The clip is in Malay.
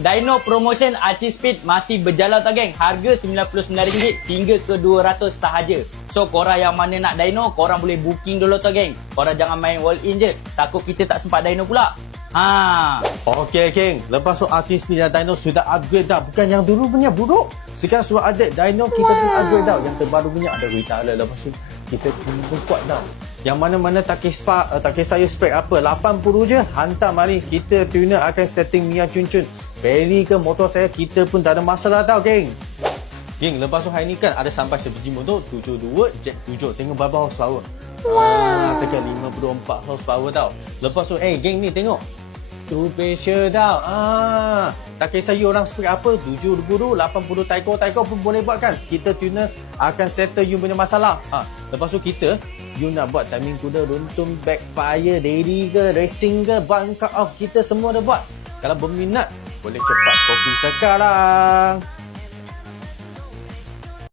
geng, Dyno Promotion Archie Speed masih berjalan tau geng. Harga RM99 hingga ke RM200 sahaja. So korang yang mana nak dyno, korang boleh booking dulu tau geng. Korang jangan main wall in je, takut kita tak sempat dyno pula. Okey geng, lepas tu Archie Speed dan Dyno sudah upgrade dah. Bukan yang dulu punya buruk. Sekarang sudah ada Dyno, kita pun upgrade dah. Yang terbaru punya ada retailer. Lepas tu kita pun kuat dah. Yang mana-mana tak kisah saya spek apa, 80 je, hantar mari. Kita tuner akan setting Mia Cun-Cun. Beli ke motor saya, kita pun tak ada masalah tau geng. Geng, lepas tu hari ni kan ada sampai sebiji motor 72 Jet 7. Tengok berapa horsepower. Tekan 54 horsepower tau. Lepas tu geng ni tengok. True pressure tau. Tak kisah you orang spek apa, 70, 80 taiko pun boleh buat kan. Kita tuner akan settle you punya masalah. Lepas tu kita, you nak buat timing kuda, runtung, backfire, daily ke, racing ke, bunker off, kita semua dah buat. Kalau berminat, boleh cepat booking sekarang.